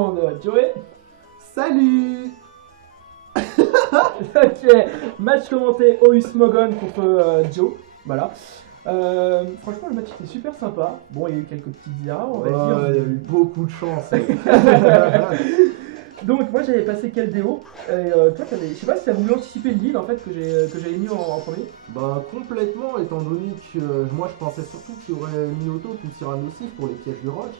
monde, Joey. Salut. Ok, match commenté Ous Mogon contre Joe, voilà. Franchement le match était super sympa. Bon il y a eu quelques petites erreurs on va dire. Il y a eu beaucoup de chance. Donc moi j'avais passé Keldeo et toi t'avais, je sais pas si t'as voulu anticiper le deal en fait que j'avais mis en premier. Bah complètement, étant donné que moi je pensais surtout qu'il y aurait Minotaur ou Tyrannosif pour les pièges de rock.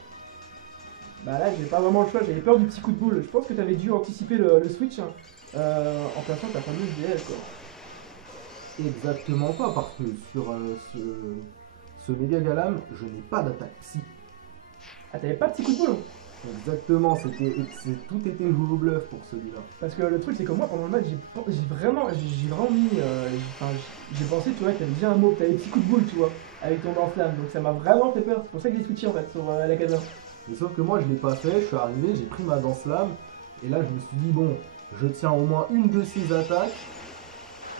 Bah là j'avais pas vraiment le choix, j'avais peur du petit coup de boule. Je pense que t'avais dû anticiper le switch hein, en plaçant ta fameuse DL quoi. Exactement pas, parce que sur ce méga galam, je n'ai pas d'attaque psy. Ah t'avais pas de petit coup de boule hein. Exactement, tout était joué au bluff pour celui-là. Parce que le truc c'est que moi pendant le match j'ai vraiment mis, j'ai pensé tu vois que t'avais déjà un mot, que t'avais des petits coups de boule tu vois, avec ton enflamme, donc ça m'a vraiment fait peur, c'est pour ça que j'ai switché en fait sur la casa. Mais sauf que moi je l'ai pas fait, je suis arrivé, j'ai pris ma danse lame, et là je me suis dit bon, je tiens au moins une de ces attaques,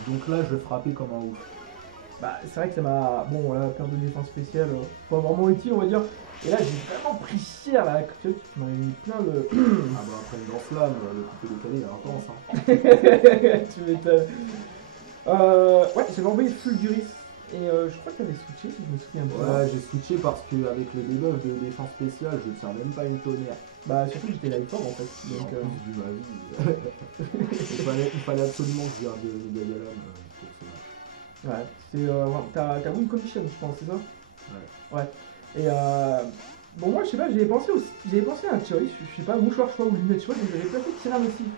donc là je vais frapper comme un ouf. Bah c'est vrai que ça m'a, bon là, peur de défense spéciale, pas vraiment utile on va dire, et là j'ai vraiment pris cher là, tu m'as mis plein de... Ah bah après une danse lame, le coupé décalé est intense hein. Tu m'étonnes. Ouais, j'avais envoyé Fulguris, et je crois que t'avais switché si je me souviens bien. Ouais, j'ai switché parce qu'avec le debuff de défense spéciale, je tiens même pas une tonnerre. Bah surtout que j'étais live fort en fait, donc... En plus, vu ma vie, il fallait absolument que je garde le méga galam pour ce match. Ouais, c'est... t'as win condition je pense, c'est ça? Ouais. Ouais. Et bon moi je sais pas, j'avais pensé à un choice, je sais pas, mouchoir choix ou lunette choix, donc j'avais placé Tyrannosif.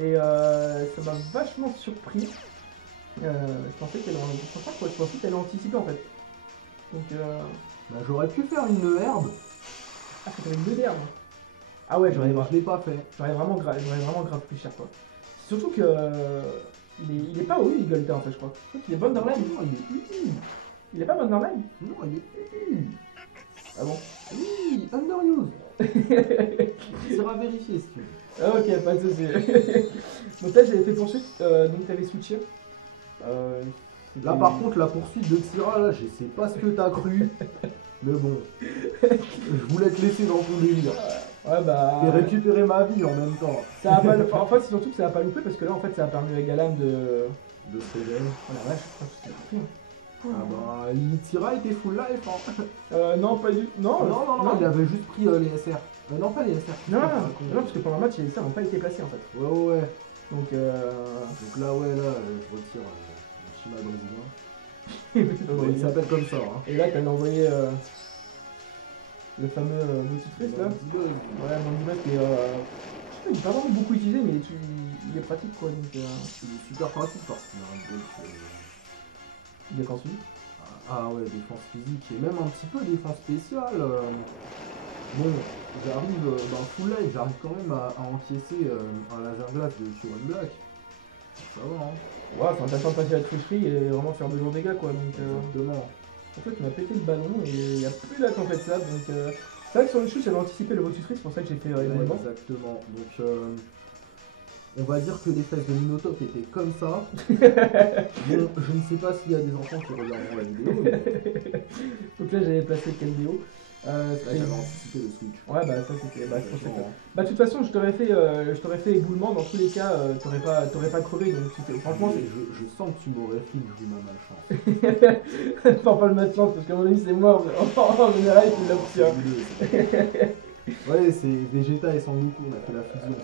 Et ça m'a vachement surpris. Je pensais qu'elle allait anticiper en fait. Donc Bah, j'aurais pu faire une herbe. Ah c'est t'avais une d'herbe. Ah ouais Je l'ai pas fait. j'aurais vraiment grave plus cher quoi. Surtout que il est pas au Eagle en fait je crois. Je crois qu'il est Borderline. Non, il est Il est pas Borderline? Non, il est Ah bon? Oui, underuse. C'est à vérifier si tu veux. Ah ok, pas de soucis. Donc là j'avais fait poursuite, donc t'avais switché. Là par contre la poursuite de Tyra, là je sais pas ce que t'as cru. Mais bon, je voulais te laisser dans ton délire. Ouais bah... Et récupérer ma vie en même temps. Ça a pas... En fait c'est surtout que ça a pas loupé parce que là en fait ça a permis à Galam de... De Seven. Oh la vache, je crois que c'était pris. Ah bah, Tyra était full life hein. Non pas du... Non, non, il avait juste pris les SR. Non pas les SR. Non, parce que pendant le match les SR n'ont pas été placés en fait. Ouais. Donc là je retire le Shima brésilien. Il s'appelle comme ça hein. Et là t'avais envoyé le fameux Votitrice là. Mandibuzz. Ouais, Mandibuzz qui est... je sais pas, il est pas vraiment beaucoup utilisé mais il est pratique quoi donc... C'est super pratique parce qu'il a un buff. Défense physique. Ah ouais, défense physique et même un petit peu défense spéciale. Bon, j'arrive dans full life, j'arrive quand même à encaisser un laser glace de Fury Black. Ça va hein. Ouais, enfin t'attends de passer la tricherie et vraiment faire de lourds dégâts quoi donc... Exactement. En fait, tu m'as pété le ballon et il n'y a plus la tempête sable. Donc, c'est vrai que sur une chute, j'avais anticipé le Votutrice, c'est pour ça que j'ai fait énormément. Exactement. Donc, on va dire que les fesses de Minotaur étaient comme ça. Bon, je ne sais pas s'il y a des enfants qui regarderont la vidéo. Mais... Donc là, j'avais placé Keldeo. là, j'avais anticipé le switch. Ouais, bah ça c'était. Bah, de toute façon, je t'aurais fait éboulement. Dans tous les cas, t'aurais pas crevé. Donc, franchement, je sens que tu m'aurais fait une joue ma malchance. T'en pas le malchance parce qu'à mon avis, c'est moi. En général, il l'obtient. Ouais, c'est Vegeta et Sangoku, on a fait la fusion.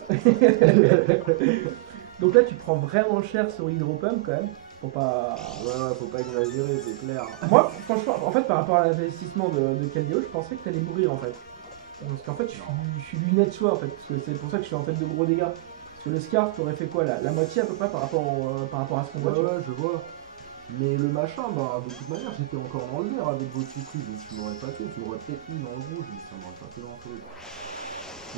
Donc là, tu prends vraiment cher sur Hydropump quand même. Faut pas... Ouais, faut pas exagérer, c'est clair. Moi, franchement, en fait, par rapport à l'investissement de Keldeo, je pensais que t'allais mourir en fait. Parce qu'en fait, je suis lunette choix en fait. Parce que c'est pour ça que je suis en fait de gros dégâts. Parce que le Scarf, t'aurais fait quoi la moitié à peu près par rapport à ce qu'on voit. Ouais, je vois. Mais le machin, bah, de toute manière, j'étais encore dans le vert avec votre surprise, donc tu m'aurais pas fait, tu m'aurais peut-être mis dans le rouge, mais ça m'aurait pas fait grand chose.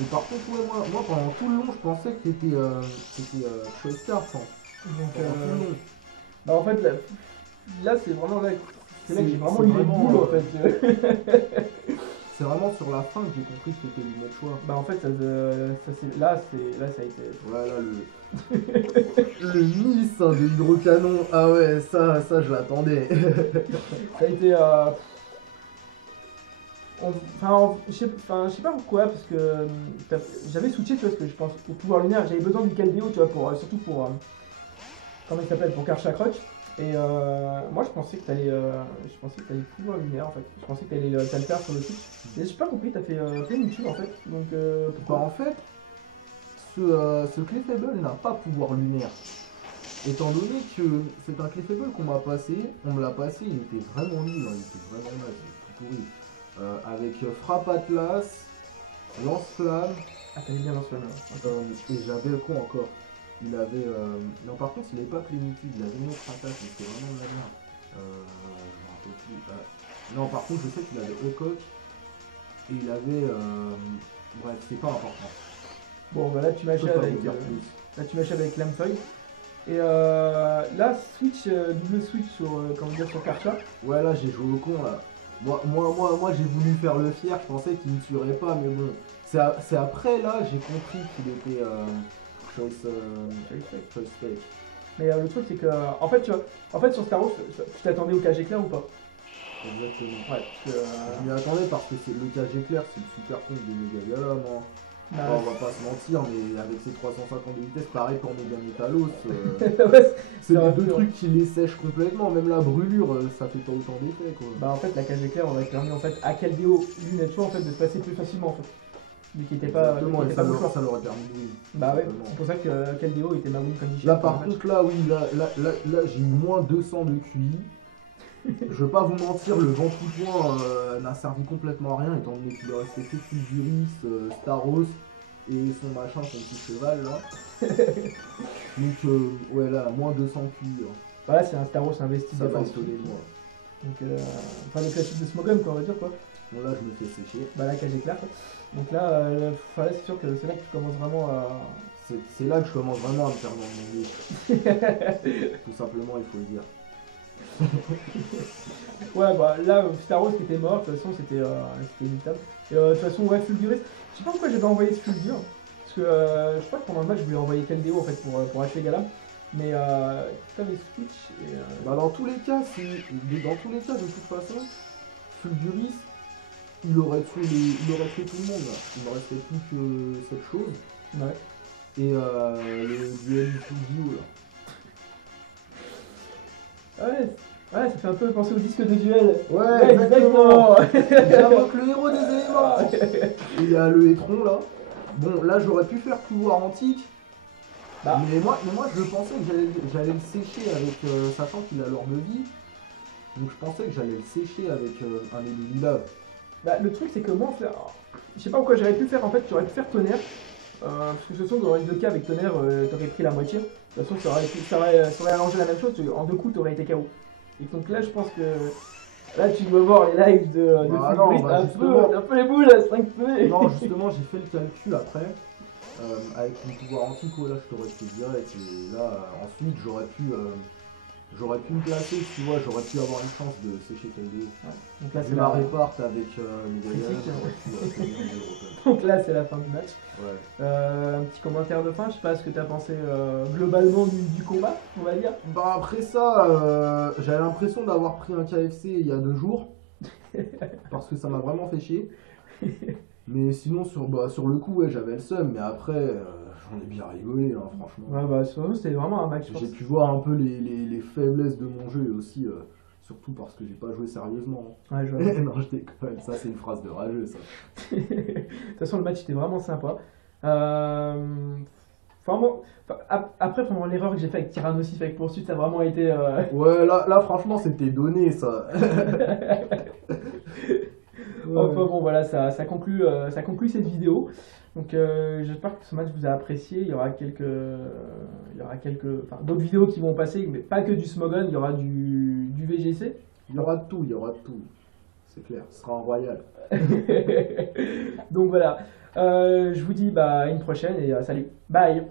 Mais par contre, ouais, moi pendant tout le long, je pensais que c'était Choice Scarf. Hein. Donc, pendant tout le long. Bah, en fait, là c'est vraiment là que j'ai vraiment eu les boules en fait. C'est vraiment sur la fin que j'ai compris que c'était le choix. Bah, en fait, là ça a été. Voilà le miss hein, de hydrocanon. Ah ouais, ça je l'attendais. Ça a été. je sais pas pourquoi, parce que j'avais switché, tu vois, parce que je pense au pouvoir lunaire, j'avais besoin du Caldéo, tu vois, surtout pour, comment il s'appelle, pour Karcha Crutch. Et moi, je pensais que t'allais pouvoir lunaire, en fait. Je pensais que t'allais le faire sur le site. Et j'ai pas compris, t'as fait Mewtwo, en fait. Donc, Bah, pourquoi? en fait, ce Clefable n'a pas pouvoir lunaire. Étant donné que c'est un Clefable qu'on m'a passé, on me l'a passé, il était vraiment nul, hein, il était vraiment naze, il était tout pourri. Avec Frappe Atlas, Lance-Flamme, Ah, t'avais bien lancé la main. et j'avais quoi encore? Il avait. Non, par contre, il avait pas Plénitude, il avait une autre attaque, mais c'était vraiment de la merde. Je me rappelle plus. Non, par contre, je sais qu'il avait Ocock, et il avait. Bref, c'est pas important. Bon, bah là, tu Je peux mâchais pas avec, vous dire plus. là, tu mâchais avec Lamfeuille. Et là, double switch sur, comment dire, sur Karcha. Ouais, là, j'ai joué au con, là. Moi j'ai voulu faire le fier, je pensais qu'il me tuerait pas, mais bon. C'est après, là, j'ai compris qu'il était choice fake. Mais le truc, c'est que, en fait, tu vois, en fait, sur Star Wars, tu t'attendais au cage éclair ou pas? Exactement. Ouais, parce que, Je m'y attendais parce que c'est le cas éclair, c'est le super con de Mega Gala, non? bah, Bon, on va pas se mentir, mais avec ses 350 de vitesse, pareil pour Mega Metalos, ouais, c'est ça les aurait deux pu, trucs qui les sèchent complètement, même la brûlure, ça fait pas autant d'effet quoi. bah, en fait, la cage éclair aurait permis, en fait, à Caldéo, lunette en fait, de se passer plus facilement, en fait. Vu qu'il était pas, Exactement, et pas mouchoir. ça l'aurait permis de win. Bah ouais, Simplement. c'est pour ça que Caldéo était ma win condition. Là pour par le match. contre, là oui, là j'ai eu moins 200 de QI. Je veux pas vous mentir, le vent tout point n'a servi complètement à rien, étant donné qu'il lui restait que Fulguris, Staros et son machin, son petit cheval là. Donc ouais là, moins 200 QI. Hein. Bah là, c'est un Star Wars investi Ça va défense. étonner de moi. Donc, enfin, le classique de Smogon, quoi, on va dire, quoi. Bon là je me fais sécher. Bah la cage éclair, quoi. Donc là, là c'est sûr que c'est là que tu commences vraiment à... C'est là que je commence vraiment à me faire demander. Tout simplement, il faut le dire. Ouais, bah là, Star Wars qui était mort, de toute façon, c'était inévitable. Et de toute façon, ouais, Fulguris, je sais pas pourquoi j'avais envoyé ce Fulgur, parce que je crois que pendant le match, je voulais envoyer Caldéo en fait pour achever Galam. Mais t'avais Switch et. Bah dans tous les cas, de toute façon, Fulguris, il aurait tué tout le monde. Là. Il ne restait plus que cette chose. Ouais. Et le duel Fulgio là. Ouais, ça fait un peu penser au disque de duel. Ouais, exactement. J'invoque le héros des éléments. Et il y a le Hétron là. Bon, là j'aurais pu faire pouvoir antique. Bah. Mais moi je pensais que j'allais le sécher avec, sachant qu'il a l'or de vie. Donc je pensais que j'allais le sécher avec un élu lave. Bah, le truc, c'est que moi, je sais pas pourquoi j'aurais pu faire, en fait, tu aurais pu faire tonnerre. Parce que de toute façon, dans les deux cas, avec tonnerre, t'aurais pris la moitié. De toute façon, ça aurait arrangé la même chose, en deux coups, t'aurais été KO. Et donc là, je pense que. Là, tu dois voir les lives de Bah Fulguris, non, t'as justement. un peu les boules à 5 p. Non, justement, j'ai fait le calcul après. Avec mon pouvoir antique, ouais, là je t'aurais fait direct. Et là, ensuite, j'aurais pu me placer, tu vois, j'aurais pu avoir une chance de sécher Caldéo. Ouais. Donc là, Je c'est la la... réparte avec Critique, j'aurais pu tenir des gros punch. Donc là, c'est la fin du match. Ouais. Un petit commentaire de fin, je sais pas ce que t'as pensé globalement du combat, on va dire. Bah après ça, j'avais l'impression d'avoir pris un KFC il y a 2 jours. Parce que ça m'a vraiment fait chier. Mais sinon, sur le coup, ouais, j'avais le seum. Mais après, j'en ai bien rigolé, hein, franchement. Ouais, bah, surtout, c'était vraiment un match, je pense. J'ai pu voir un peu les faiblesses de mon jeu aussi. Surtout parce que j'ai pas joué sérieusement. Ouais, je vois. Non, je déconne. Ça, c'est une phrase de rageux, ça. De toute façon, le match était vraiment sympa. Après, pendant l'erreur que j'ai fait avec Tyrannosif avec poursuite, ça a vraiment été. Ouais, là, franchement, c'était donné, ça. Enfin bon, voilà, ça conclut cette vidéo. Donc j'espère que ce match vous a apprécié. Il y aura d'autres vidéos qui vont passer, mais pas que du Smogon, il y aura du VGC. Il y aura de tout, C'est clair, ce sera un royal. Donc voilà, je vous dis à une prochaine et salut, bye.